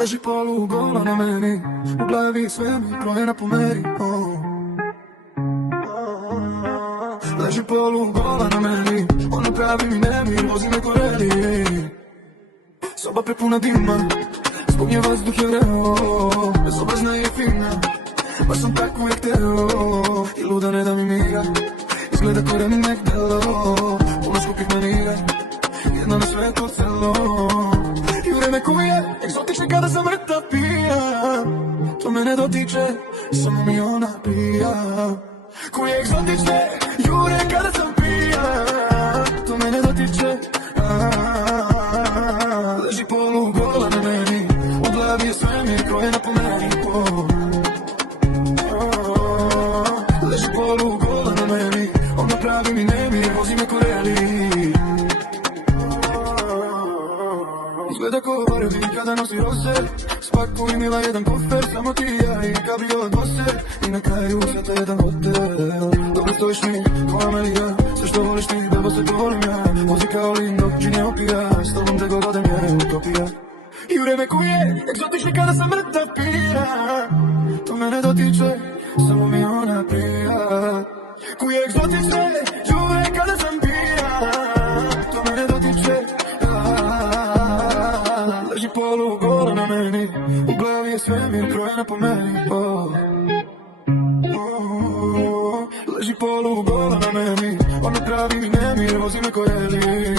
Leži polugola na meni, u glavi sve mi krojena po meri. Leži polugola na meni, ona pravi mi nemir, vozi me ko reli. Soba prepuna dima, zbog nje vazduh je vreo. Bezobrazna je fina, baš sam tako je hteo. I luda ne da mi mira, izgleda ko remek delo. Puno skupih manira, jedna na svetu celo. I vreme koje, egzotične kada sam mrtav pijan. To me ne dotiče, samo mi ona prija. Koje egzotične, jure kada sam pijan. To me ne dotiče, leži polugola na meni, u glavi je svemir krojena po meni. Leži polugola na meni, ona pravi mi nemir, vozi me ko reli. Izgleda ko Barbie kada nosi rose, spakuj mila jedan kofer, samo ti i ja i kabrio dvoser. I na kraju sveta jedan hotel. Dobro stojiš mi, ko Amelija, sve što voliš ti, bebo sve to volim ja. Vozi kao lindo, čini opira, s tobom gde god odem je utopija. I u vreme koje, egzotične kada sam mrtav pijan. To me ne dotiče, samo mi ona prija. Koje egzotične, jure kada sam pijan. To me ne dotiče, leži polugola na meni, u glavi je svemir krojena po meni. Leži polugola na meni, ona pravi mi nemir, vozi me ko reli.